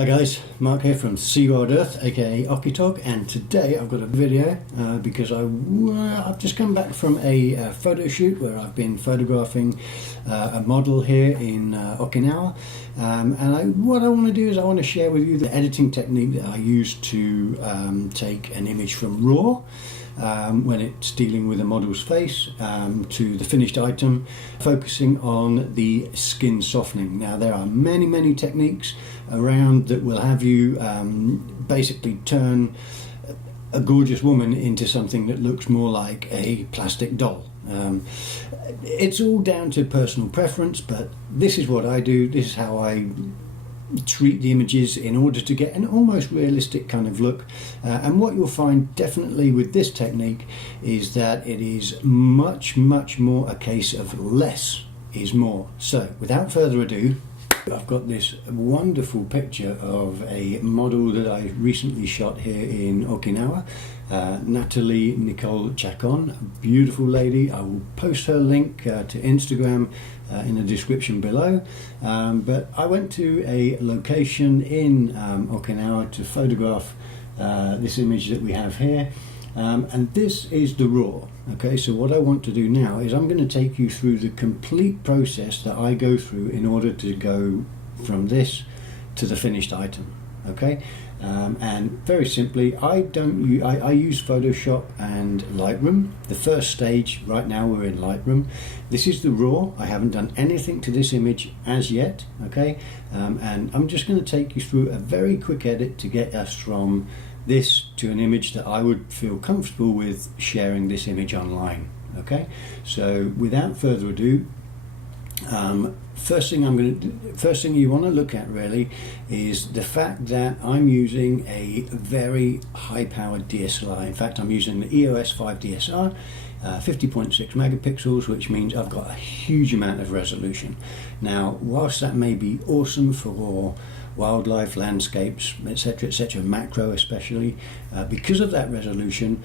Hi guys, Mark here from SeaWorld Earth, aka Okinawa, and today I've got a video because I've just come back from a photo shoot where I've been photographing a model here in Okinawa, and what I want to do is I want to share with you the editing technique that I use to take an image from RAW when it's dealing with a model's face to the finished item, focusing on the skin softening. Now there are many techniques around that will have you basically turn a gorgeous woman into something that looks more like a plastic doll. It's all down to personal preference, but this is what I do. This is how I treat the images in order to get an almost realistic kind of look, and what you'll find definitely with this technique is that it is much more a case of less is more. So without further ado, I've got this wonderful picture of a model that I recently shot here in Okinawa, Natalie Nicole Chacon, a beautiful lady. I will post her link to Instagram in the description below, but I went to a location in Okinawa to photograph this image that we have here, and this is the RAW. Okay, so what I want to do now is I'm going to take you through the complete process that I go through in order to go from this to the finished item. Okay, and very simply, I use Photoshop and Lightroom. The first stage right now we're in Lightroom. This is the RAW. I haven't done anything to this image as yet. Okay, and I'm just going to take you through a very quick edit to get us from this to an image that I would feel comfortable with sharing this image online. Okay, so without further ado, first thing you want to look at really is the fact that I'm using a very high-powered DSLR. In fact, I'm using the EOS 5 DSLR, 50.6 megapixels, which means I've got a huge amount of resolution. Now, whilst that may be awesome for wildlife, landscapes, etc., macro especially, because of that resolution,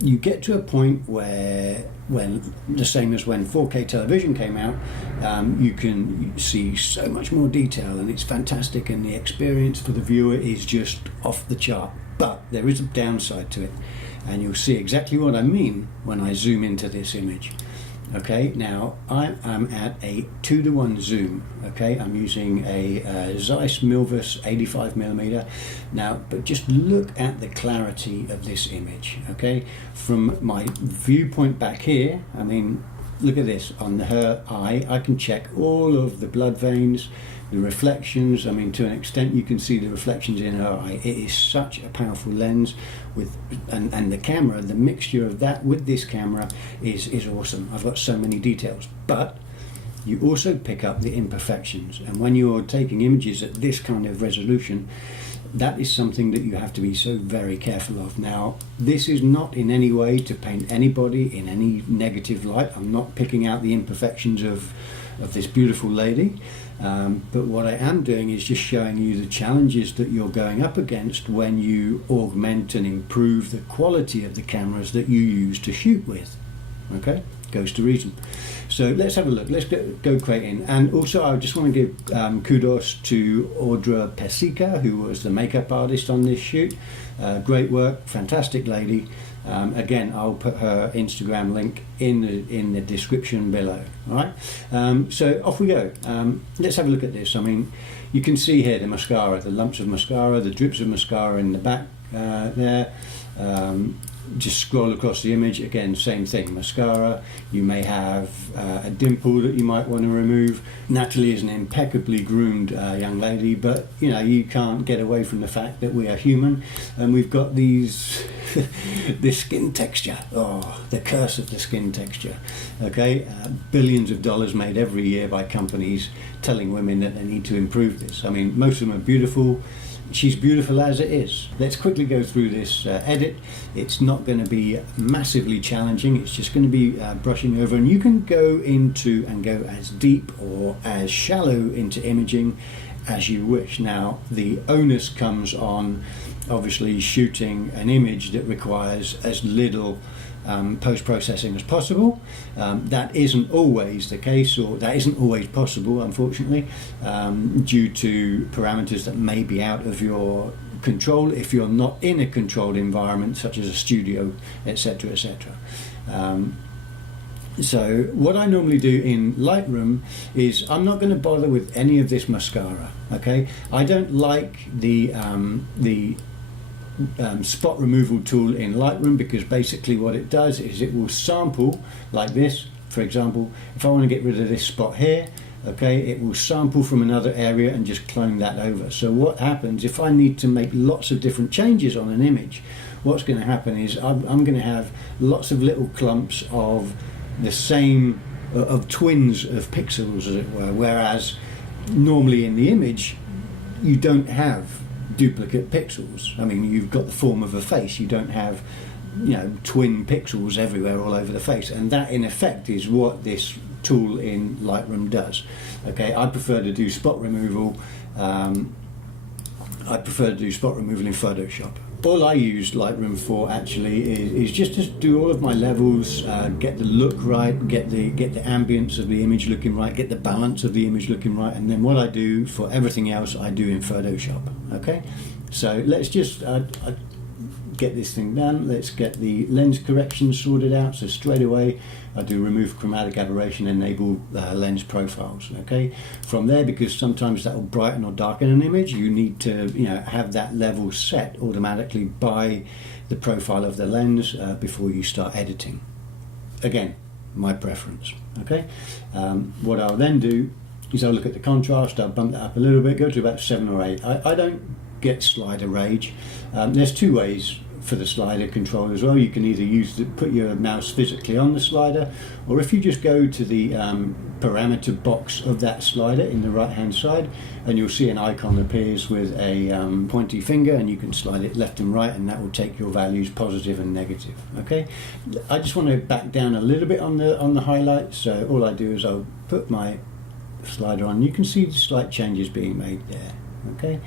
you get to a point where, when the same as when 4K television came out, you can see so much more detail, and it's fantastic, and the experience for the viewer is just off the chart. But there is a downside to it, and you'll see exactly what I mean when I zoom into this image. Okay, now I am at a 2:1 zoom. Okay, I'm using a Zeiss Milvus 85mm. Now, but just look at the clarity of this image. Okay, from my viewpoint back here, I mean, look at this. On her eye, I can check all of the blood veins, the reflections. I mean, to an extent you can see the reflections in her eye. It is such a powerful lens, with and the camera, the mixture of that with this camera is awesome. I've got so many details, but you also pick up the imperfections, and when you're taking images at this kind of resolution, that is something that you have to be so very careful of. Now, this is not in any way to paint anybody in any negative light. I'm not picking out the imperfections of this beautiful lady, but what I am doing is just showing you the challenges that you're going up against when you augment and improve the quality of the cameras that you use to shoot with. Okay, goes to reason. So let's have a look. Let's go creating. And also I just want to give kudos to Audra Pesicka, who was the makeup artist on this shoot. Great work, fantastic lady. Again, I'll put her Instagram link in the description below. All right, so off we go. Let's have a look at this. I mean, you can see here the mascara, the lumps of mascara, the drips of mascara in the back there. Just scroll across the image, again, same thing, mascara. You may have a dimple that you might want to remove. Natalie is an impeccably groomed young lady, but you know, you can't get away from the fact that we are human, and we've got these this skin texture. Oh, the curse of the skin texture. Okay, billions of dollars made every year by companies telling women that they need to improve this. I mean, most of them are beautiful. She's beautiful as it is. Let's quickly go through this edit. It's not going to be massively challenging. It's just going to be brushing over, and you can go into and go as deep or as shallow into imaging as you wish. Now, the onus comes on obviously shooting an image that requires as little post-processing as possible. That isn't always the case, or that isn't always possible, unfortunately, due to parameters that may be out of your control if you're not in a controlled environment such as a studio, etc., etc. So what I normally do in Lightroom is I'm not going to bother with any of this mascara. Okay, I don't like the spot removal tool in Lightroom, because basically what it does is it will sample like this. For example, if I want to get rid of this spot here, okay, it will sample from another area and just clone that over. So what happens if I need to make lots of different changes on an image, what's going to happen is I'm going to have lots of little clumps of the same, of twins of pixels, as it were, whereas normally in the image you don't have duplicate pixels. I mean, you've got the form of a face, you don't have, you know, twin pixels everywhere all over the face, and that in effect is what this tool in Lightroom does. Okay, I prefer to do spot removal. I prefer to do spot removal in Photoshop. All I use Lightroom for actually is just to do all of my levels, get the look right, get the ambience of the image looking right, get the balance of the image looking right, and then what I do for everything else I do in Photoshop. Okay, so let's just get this thing done. Let's get the lens correction sorted out. So straight away I do remove chromatic aberration, enable lens profiles. Okay, from there, because sometimes that will brighten or darken an image, you need to, you know, have that level set automatically by the profile of the lens before you start editing. Again, my preference. Okay, what I'll then do is I'll look at the contrast. I'll bump that up a little bit, go to about 7 or 8. I don't get slider rage. There's two ways for the slider control as well. You can either put your mouse physically on the slider, or if you just go to the parameter box of that slider in the right hand side, and you'll see an icon appears with a pointy finger, and you can slide it left and right, and that will take your values positive and negative. Okay, I just want to back down a little bit on the highlights. So all I do is I'll put my slider on. You can see the slight changes being made there. Okay,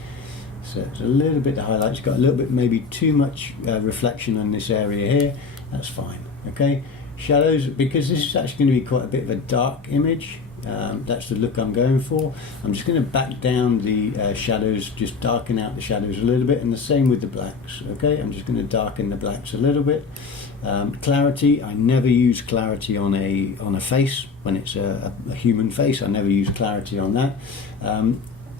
so it's a little bit, the highlights got a little bit, maybe too much reflection on this area here. That's fine. Okay, shadows, because this is actually going to be quite a bit of a dark image, that's the look I'm going for. I'm just going to back down the shadows, just darken out the shadows a little bit, and the same with the blacks. Okay, I'm just going to darken the blacks a little bit. Clarity, I never use clarity on a face. When it's a human face, I never use clarity on that.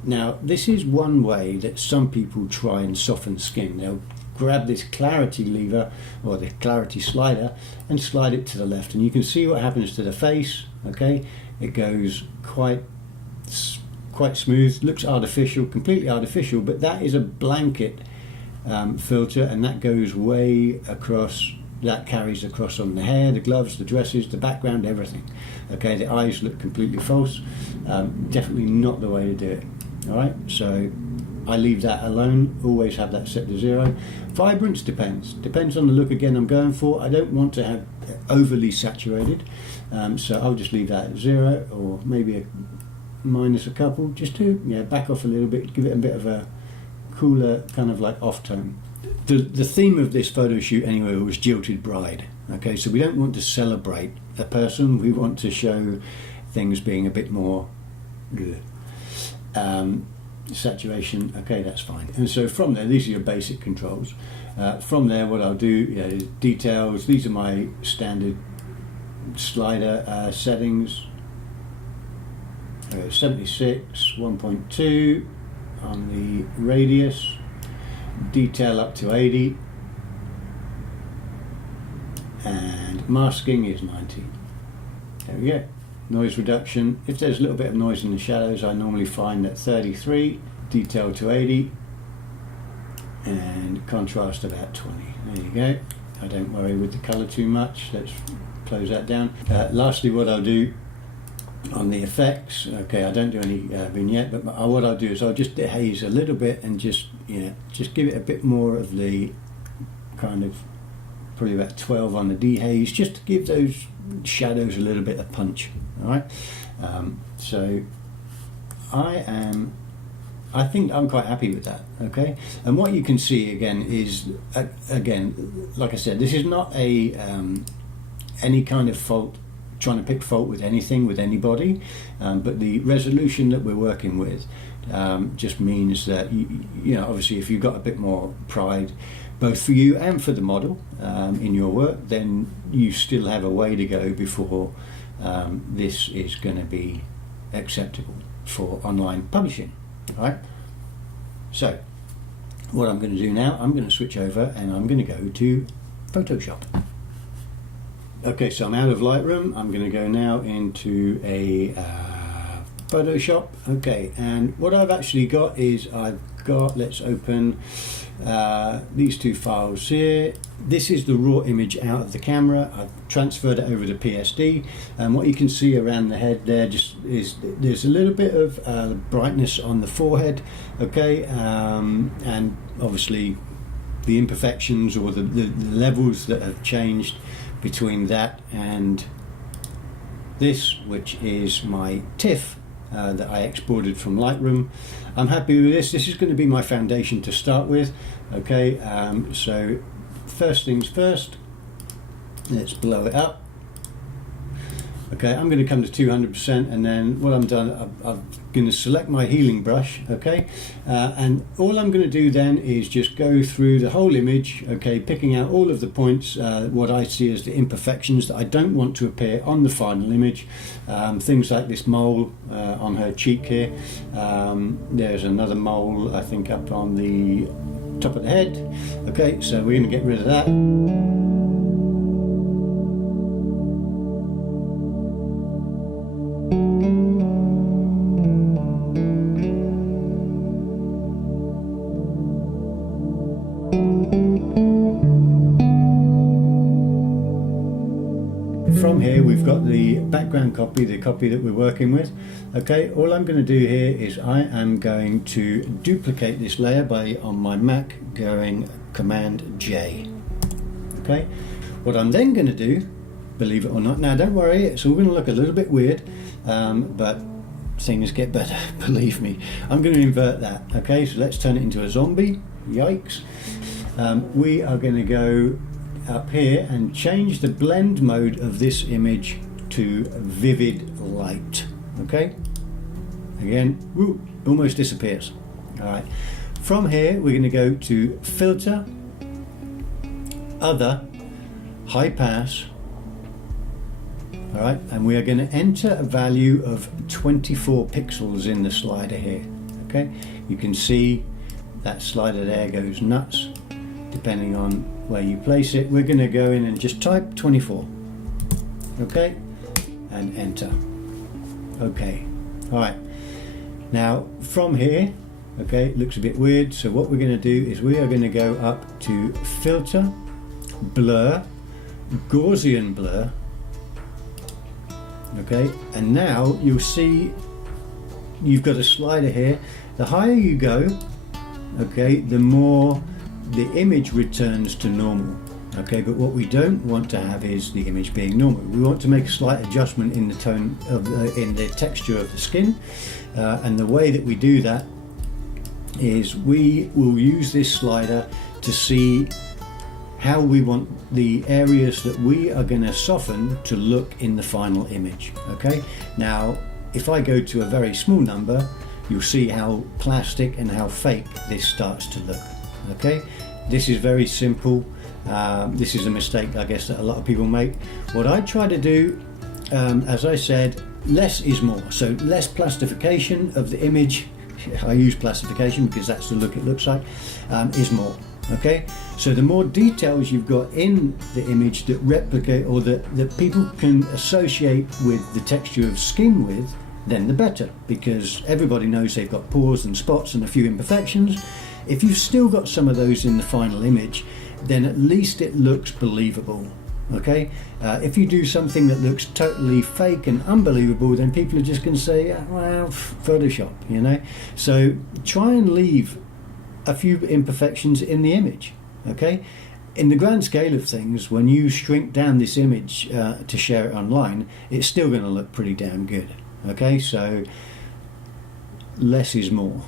Now, this is one way that some people try and soften skin. They'll grab this clarity lever, or the clarity slider, and slide it to the left, and you can see what happens to the face. Okay, it goes quite smooth, looks artificial, completely artificial, but that is a blanket filter, and that goes way across. That carries across on the hair, the gloves, the dresses, the background, everything. Okay, the eyes look completely false. Definitely not the way to do it. Alright, so I leave that alone, always have that set to 0. Vibrance depends on the look again I'm going for. I don't want to have overly saturated, so I'll just leave that at 0, or maybe a minus a couple, just to back off a little bit, give it a bit of a cooler kind of like off tone. The theme of this photo shoot anyway was Jilted Bride. Okay, so we don't want to celebrate a person, we want to show things being a bit more saturation. Okay, that's fine. And so from there, these are your basic controls. From there, what I'll do is details. These are my standard slider settings. 76, 1.2 on the radius, detail up to 80, and masking is 90. There we go. Noise reduction, if there's a little bit of noise in the shadows, I normally find that 33, detail to 80, and contrast about 20. There you go. I don't worry with the colour too much. Let's close that down. Lastly, what I'll do on the effects, okay, I don't do any vignette, but what I'll do is I'll just dehaze a little bit and just give it a bit more of the kind of, probably about 12 on the dehaze, just to give those shadows a little bit of punch. All right, so I I think I'm quite happy with that. Okay, and what you can see again is, again, like I said, this is not a any kind of fault, trying to pick fault with anything, with anybody, but the resolution that we're working with just means that you know, obviously if you've got a bit more pride, both for you and for the model, in your work, then you still have a way to go before this is going to be acceptable for online publishing. Right? So what I'm going to do now, I'm going to switch over and I'm going to go to Photoshop. Okay, so I'm out of Lightroom. I'm going to go now into a Photoshop. Okay, and what I've actually got is let's open these two files here. This is the raw image out of the camera. I've transferred it over to PSD, and what you can see around the head there just is there's a little bit of brightness on the forehead. Okay, and obviously the imperfections or the levels that have changed between that and this, which is my TIFF that I exported from Lightroom. I'm happy with this. This is going to be my foundation to start with. Okay, so first things first, let's blow it up. Okay, I'm going to come to 200%, and then what I'm done, I'm going to select my healing brush. Okay, and all I'm going to do then is just go through the whole image. Okay, picking out all of the points, what I see as the imperfections that I don't want to appear on the final image. Things like this mole on her cheek here. There's another mole, I think, up on the top of the head. Okay, so we're going to get rid of that. From here we've got the background copy, the copy that we're working with. Okay, all I'm going to do here is I am going to duplicate this layer by, on my Mac, going Command J. Okay, what I'm then going to do, believe it or not, now don't worry, it's all going to look a little bit weird, but things get better, believe me. I'm going to invert that. Okay, so let's turn it into a zombie. Yikes. We are going to go up here and change the blend mode of this image to vivid light. Okay, again, woo, almost disappears. All right, from here we're going to go to filter, other, high pass. All right, and we are going to enter a value of 24 pixels in the slider here. Okay, you can see that slider there goes nuts depending on where you place it. We're going to go in and just type 24. Okay, and enter. Okay, all right, now from here, okay, it looks a bit weird, so what we're going to do is we are going to go up to filter, blur, Gaussian blur. Okay, and now you'll see you've got a slider here. The higher you go, okay, the more the image returns to normal. Okay, but what we don't want to have is the image being normal. We want to make a slight adjustment in the tone of in the texture of the skin, and the way that we do that is we will use this slider to see how we want the areas that we are going to soften to look in the final image. Okay, now if I go to a very small number, you'll see how plastic and how fake this starts to look. Okay, this is very simple. This is a mistake, I guess, that a lot of people make. What I try to do, as I said, less is more. So less plastification of the image. I use plastification because that's the look it looks like, is more. Okay, so the more details you've got in the image that replicate or that people can associate with the texture of skin with, then the better, because everybody knows they've got pores and spots and a few imperfections. If you've still got some of those in the final image, then at least it looks believable. Okay, if you do something that looks totally fake and unbelievable, then people are just going to say, well, Photoshop, you know. So try and leave a few imperfections in the image. Okay, in the grand scale of things, when you shrink down this image to share it online, it's still going to look pretty damn good. Okay, so less is more.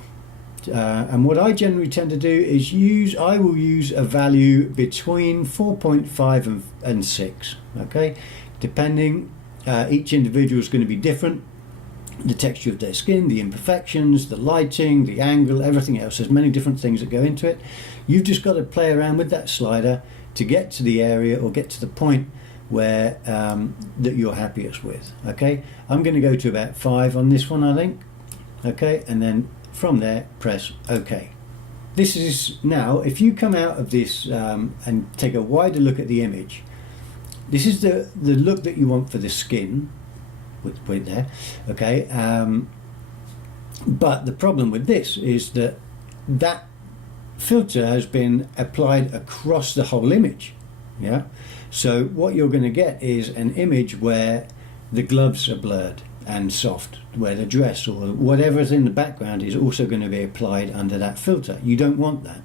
And what I generally tend to do is I will use a value between 4.5 and 6, okay, depending. Each individual is going to be different. The texture of their skin, the imperfections, the lighting, the angle, everything else. There's many different things that go into it. You've just got to play around with that slider to get to the area or get to the point where that you're happiest with. Okay, I'm going to go to about 5 on this one, I think. Okay, and then from there press OK. This is now, if you come out of this and take a wider look at the image, this is the look that you want for the skin. Put it there, okay. But the problem with this is that that filter has been applied across the whole image. Yeah. So what you're going to get is an image where the gloves are blurred and soft, where the dress or whatever's in the background is also going to be applied under that filter. You don't want that.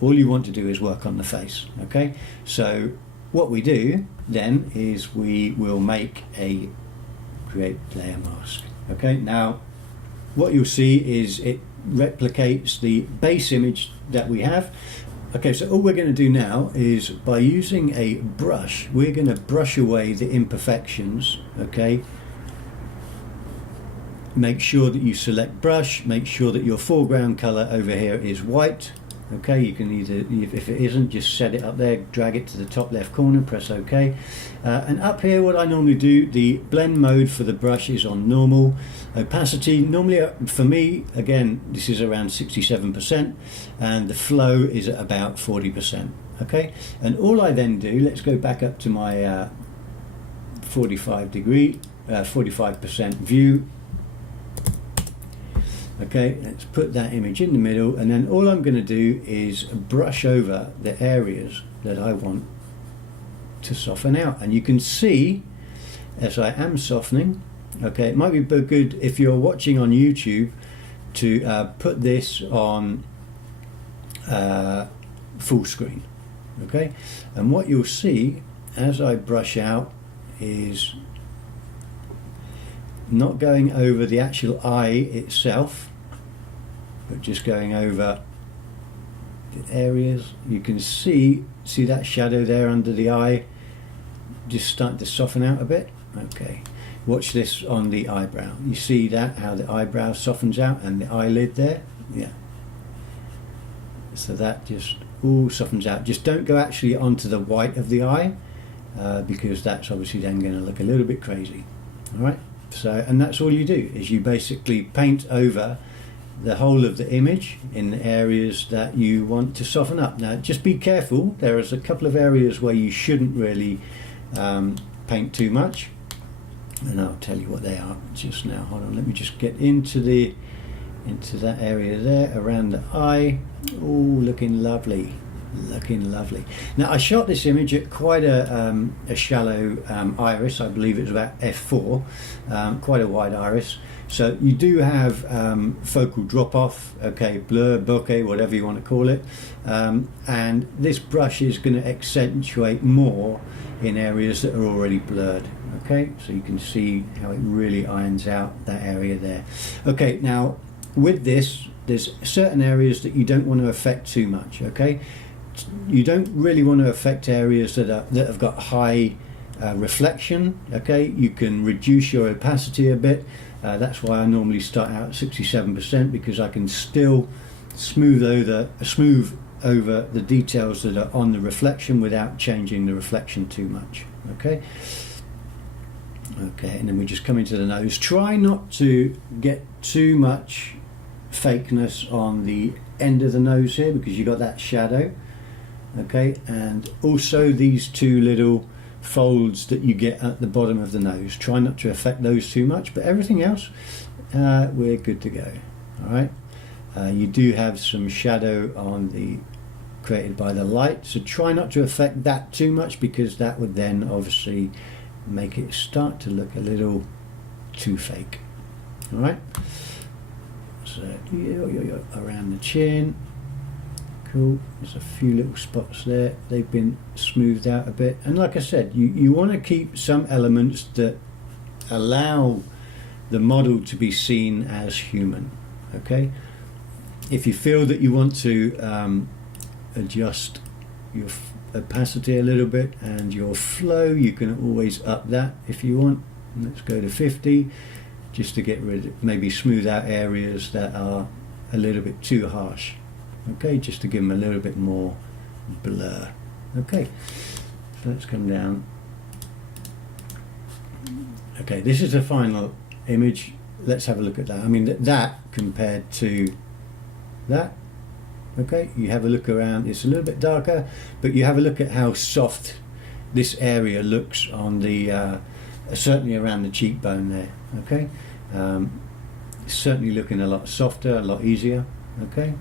All you want to do is work on the face. Okay. So what we do then is we will make a create layer mask. Okay, now what you'll see is it replicates the base image that we have. Okay, so all we're going to do now is by using a brush, we're going to brush away the imperfections. Okay, make sure that you select brush, make sure that your foreground color over here is white. Okay, you can either, if it isn't, just set it up there, drag it to the top left corner, press OK. And up here, what I normally do, the blend mode for the brush is on normal. Opacity, normally for me, again, this is around 67%, and the flow is at about 40%. Okay, and all I then do, let's go back up to my 45% view. Okay, let's put that image in the middle, and then all I'm going to do is brush over the areas that I want to soften out. And you can see as I am softening, okay, it might be good if you're watching on YouTube to put this on full screen. Okay, and what you'll see as I brush out is not going over the actual eye itself, but just going over the areas. You can see that shadow there under the eye just starting to soften out a bit. Okay, watch this on the eyebrow. You see that, how the eyebrow softens out and the eyelid there. Yeah, so that just all softens out. Just don't go actually onto the white of the eye because that's obviously then going to look a little bit crazy. All right, so, and that's all you do, is you basically paint over the whole of the image in the areas that you want to soften up. Now just be careful, there is a couple of areas where you shouldn't really paint too much, and I'll tell you what they are just now. Hold on, let me just get into that area there around the eye. Oh, looking lovely, looking lovely. Now I shot this image at quite a shallow iris. I believe it was about f4, quite a wide iris. So you do have focal drop off, okay, blur, bokeh, whatever you want to call it, and this brush is going to accentuate more in areas that are already blurred. Okay, so you can see how it really irons out that area there. Okay, now with this, there's certain areas that you don't want to affect too much. Okay, you don't really want to affect areas that have got high reflection. Okay, you can reduce your opacity a bit. That's why I normally start out at 67%, because I can still smooth over the details that are on the reflection without changing the reflection too much. Okay. Okay, and then we just come into the nose. Try not to get too much fakeness on the end of the nose here, because you've got that shadow. Okay, and also these two little folds that you get at the bottom of the nose. Try not to affect those too much, but everything else we're good to go. All right, you do have some shadow on the created by the light, so try not to affect that too much, because that would then obviously make it start to look a little too fake. All right, so around the chin. Cool, there's a few little spots there, they've been smoothed out a bit, and like I said, you want to keep some elements that allow the model to be seen as human. Okay, If you feel that you want to adjust your opacity a little bit and your flow, you can always up that if you want. Let's go to 50, just to get rid of, maybe smooth out areas that are a little bit too harsh. Okay, just to give them a little bit more blur. Okay, so let's come down. Okay, this is the final image. Let's have a look at that. I mean, that compared to that, okay, you have a look around, it's a little bit darker, but you have a look at how soft this area looks on the certainly around the cheekbone there. Okay, it's certainly looking a lot softer, a lot easier. Okay,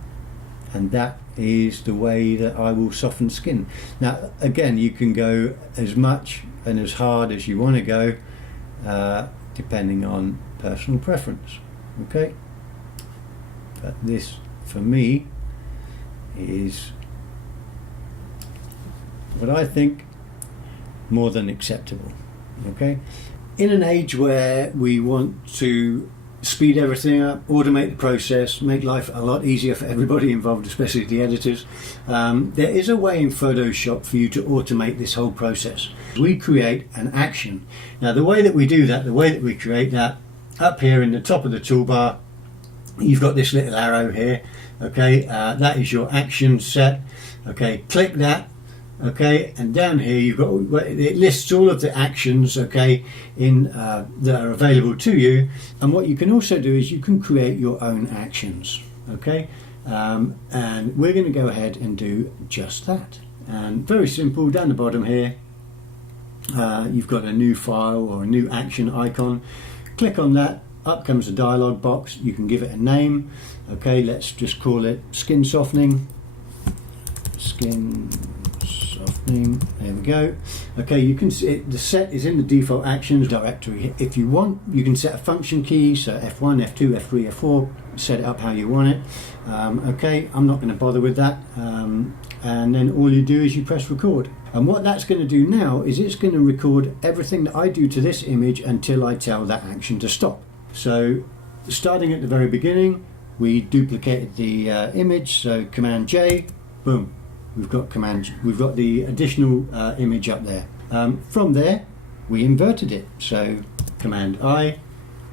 and that is the way that I will soften skin. Now again, you can go as much and as hard as you want to go, depending on personal preference. Okay, but this for me is what I think more than acceptable. Okay, in an age where we want to speed everything up, automate the process, make life a lot easier for everybody involved, especially the editors, there is a way in Photoshop for you to automate this whole process. We create an action. Now the way that we do that, the way that we create that, up here in the top of the toolbar, you've got this little arrow here. Okay, that is your action set. Okay, click that. Okay, and down here you've got, it lists all of the actions, okay, in that are available to you. And what you can also do is you can create your own actions. Okay, and we're going to go ahead and do just that. And very simple, down the bottom here, you've got a new file or a new action icon. Click on that, up comes a dialog box. You can give it a name. Okay, let's just call it skin softening. Skin softening, there we go. Okay, you can see it, the set is in the default actions directory. If you want, you can set a function key, so F1, F2, F3, F4, set it up how you want it. Okay, I'm not going to bother with that. And then all you do is you press record. And what that's going to do now is it's going to record everything that I do to this image until I tell that action to stop. So starting at the very beginning, we duplicated the image, so Command J, boom, we've got the additional image up there. From there, we inverted it, so Command I,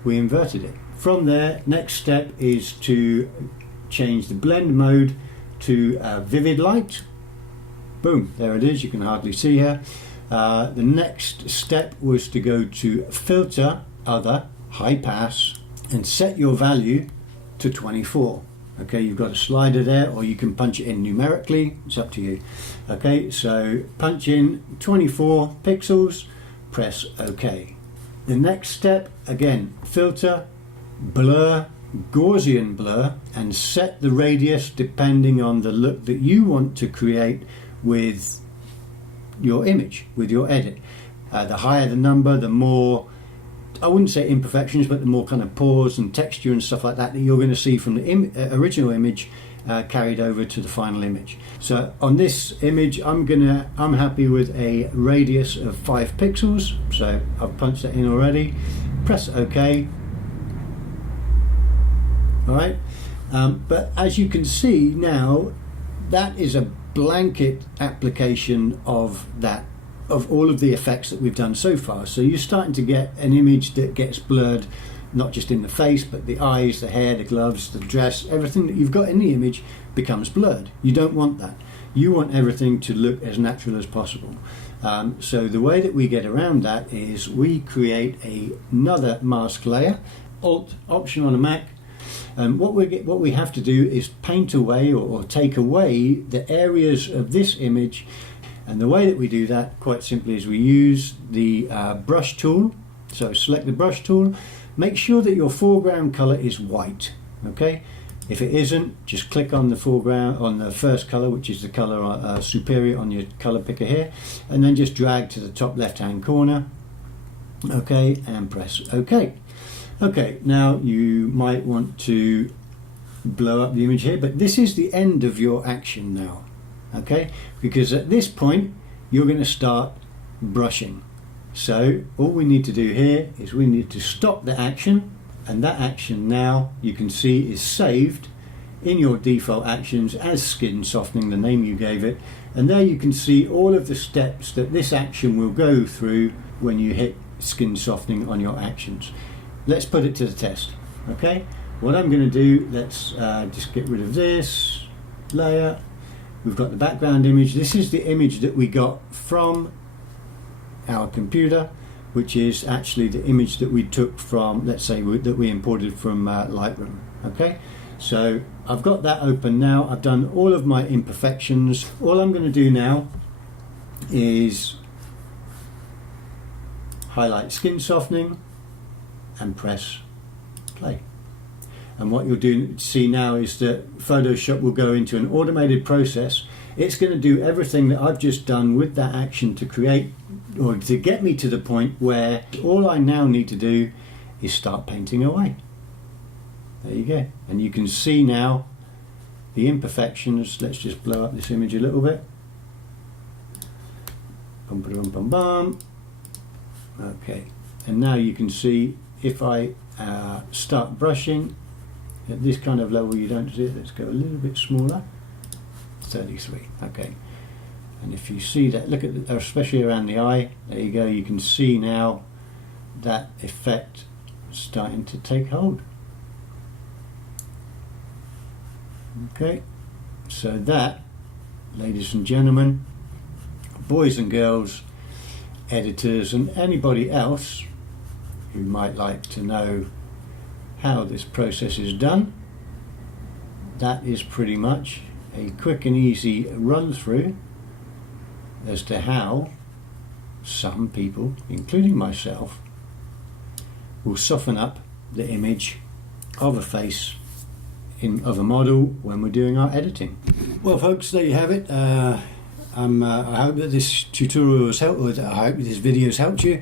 we inverted it. From there, next step is to change the blend mode to vivid light. Boom, there it is, you can hardly see her. The next step was to go to filter, other, high pass, and set your value to 24. Okay, you've got a slider there, or you can punch it in numerically, it's up to you. Okay, so punch in 24 pixels, press OK. The next step, again, filter, blur, Gaussian blur, and set the radius depending on the look that you want to create with your image, with your edit. The higher the number, the more, I wouldn't say imperfections, but the more kind of pores and texture and stuff like that that you're going to see from the original image carried over to the final image. So on this image, I'm happy with a radius of 5 pixels. So I've punched that in already. Press OK. All right. But as you can see now, that is a blanket application of that, of all of the effects that we've done so far. So you're starting to get an image that gets blurred, not just in the face, but the eyes, the hair, the gloves, the dress, everything that you've got in the image becomes blurred. You don't want that. You want everything to look as natural as possible. So the way that we get around that is we create another mask layer, Alt Option on a Mac. What we have to do is paint away or take away the areas of this image. And the way that we do that, quite simply, is we use the brush tool. So select the brush tool, make sure that your foreground color is white. Okay, if it isn't, just click on the foreground, on the first color, which is the color superior on your color picker here, and then just drag to the top left hand corner. Okay, and press OK. Okay, now you might want to blow up the image here, but this is the end of your action now. Okay, because at this point you're going to start brushing. So all we need to do here is we need to stop the action, and that action now you can see is saved in your default actions as skin softening, the name you gave it, and there you can see all of the steps that this action will go through when you hit skin softening on your actions. Let's put it to the test. Okay, what I'm going to do, let's just get rid of this layer. We've got the background image. This is the image that we got from our computer, which is actually the image that we took from, let's say, that we imported from Lightroom. Okay, so I've got that open now. I've done all of my imperfections. All I'm going to do now is highlight skin softening and press play. And what you'll see now is that Photoshop will go into an automated process. It's going to do everything that I've just done with that action to create, or to get me to the point where all I now need to do is start painting away. There you go. And you can see now the imperfections. Let's just blow up this image a little bit. Bum, bum, bum, bum. Okay. And now you can see if I start brushing at this kind of level, you don't see it. Let's go a little bit smaller. 33. Okay. And if you see that, look at the, especially around the eye, there you go. You can see now that effect starting to take hold. Okay. So that, ladies and gentlemen, boys and girls, editors, and anybody else who might like to know how this process is done, that is pretty much a quick and easy run through as to how some people, including myself, will soften up the image of a face of a model when we're doing our editing. Well folks, there you have it. I hope that this tutorial has helped, or I hope this video has helped you.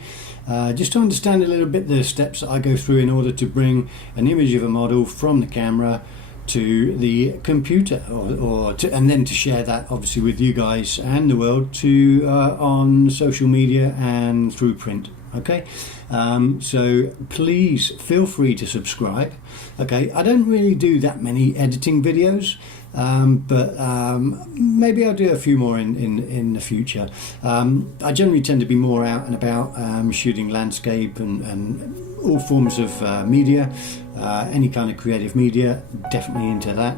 Just to understand a little bit the steps that I go through in order to bring an image of a model from the camera to the computer, and then to share that obviously with you guys and the world to on social media and through print. Okay, so please feel free to subscribe. Okay, I don't really do that many editing videos, but maybe I'll do a few more in the future. I generally tend to be more out and about, shooting landscape and all forms of media, any kind of creative media, definitely into that.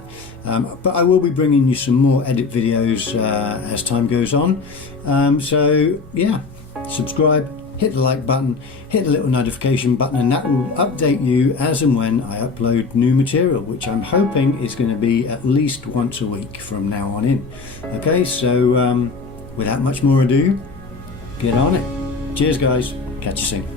But I will be bringing you some more edit videos as time goes on. So yeah, subscribe, hit the like button, hit the little notification button, and that will update you as and when I upload new material, which I'm hoping is going to be at least once a week from now on in. Okay, so without much more ado, get on it. Cheers guys, catch you soon.